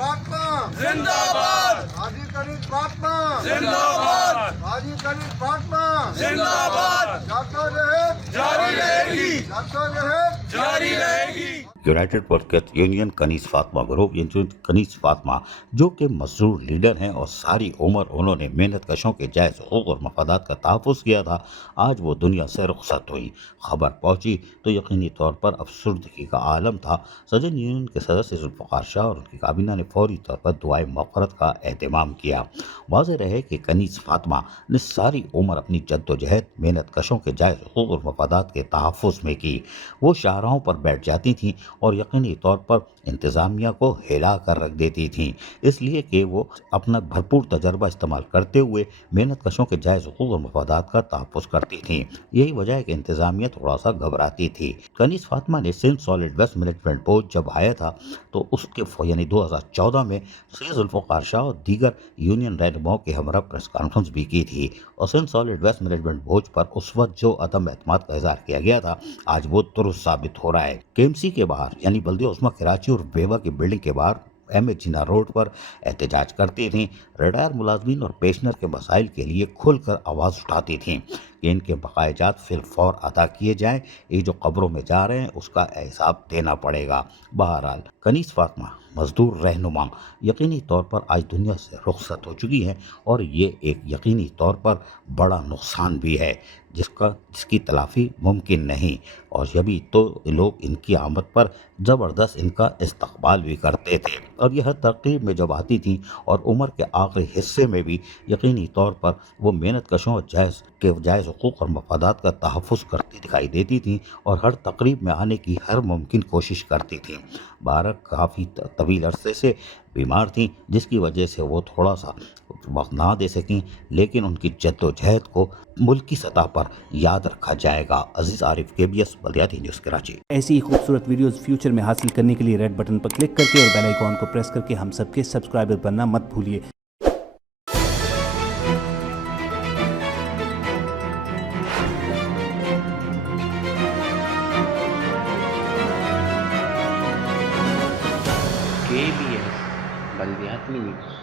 फातिमा जिंदाबाद हाजी कनीज फातिमा जिंदाबाद हाजी कनीज फातिमा जिंदाबाद जद्दोजहद जारी रहेगी जद्दोजहद जारी रहेगी। United workers union Kaneez Fatima group यानी कनीज फातिमा जो कि मजदूर लीडर हैं और सारी उम्र उन्होंने मेहनत कशों के जायज़ हकूक़ और मफादात का तहफ़्फ़ुज़ किया था, आज वो दुनिया से रुखसत हुई। खबर पहुंची तो यकीनी तौर पर अफसरदगी का आलम था। सदर यूनियन के सदस्य जुल्फ़िकार शाह और उनकी काबीना ने फौरी तौर पर दुआए मग़फ़िरत का एहतमाम किया। वाज़ेह रहे कि कनीज फातिमा ने सारी उम्र अपनी जद्दोजहद मेहनत कशों के जायज़ हकूक़ और मफादात के तहफ़्फ़ुज़ में की। वो शाहराहों पर बैठ जाती थीं और यकीनी तौर पर इंतज़ामिया को हिला कर रख देती थीं, इसलिए कि वो अपना भरपूर तजर्बा इस्तेमाल करते हुए मेहनत कशों के जायज़ हकूक़ और मफादात का तहफ़्फ़ुज़ करती थीं। यही वजह है कि इंतज़ामिया थोड़ा सा घबराती थी। कनीज फातिमा ने Sindh solid waste management board जब आया था तो उसके यानी 2014 में सैयद जुल्फ़िकार शाह और दीगर यूनियन रहनुमाओं के हमरा प्रेस कॉन्फ्रेंस भी की थी और Sindh solid waste management board पर उस वक्त जो अदम एतमाद का इज़हार किया गया था आज वो दुरुस्त साबित हो रहा है। केएमसी के बाहर यानी बल्दिया उस्मा कराची और बेवा की बिल्डिंग के बाहर अहमद जिन्ना रोड पर एहतजाज करती थीं। रिटायर मुलाजमीन और पेंशनर के मसाइल के लिए खुलकर आवाज़ उठाती थीं कि इनके बकायाजात फिलफौर अदा किए जाएं। ये जो कब्रों में जा रहे हैं उसका हिसाब देना पड़ेगा। बहरहाल कनीज फातिमा मजदूर रहनुमा यकीनी तौर पर आज दुनिया से रुखसत हो चुकी हैं और ये एक यकीनी तौर पर बड़ा नुकसान भी है जिसकी तलाफ़ी मुमकिन नहीं। और यही तो लोग इनकी आमद पर ज़बरदस्त इनका इस्तकबाल भी करते थे और यह तकरीब में जब आती थी और उम्र के आखिरी हिस्से में भी यकीनी तौर पर वो मेहनत कशों और जायज़ हकूक़ और मफादात का तहफ़्फ़ुज़ करती दिखाई देती थीं और हर तकरीब में आने की हर मुमकिन कोशिश करती थीं। भारत काफ़ी तवील अरसे से बीमार थीं जिसकी वजह से वो थोड़ा सा वक्त ना दे सकें, लेकिन उनकी जद्दोजहद को मुल्की सतह पर याद रखा जाएगा। अजीज़ आरिफ, KBS बल्दियाती न्यूज़ कराची। ऐसी ही खूबसूरत वीडियोस फ्यूचर में हासिल करने के लिए रेड बटन पर क्लिक करके और बेल आइकॉन को प्रेस करके हम सबके सब्सक्राइबर बनना मत भूलिए। KBS बल्दियाती न्यूज़।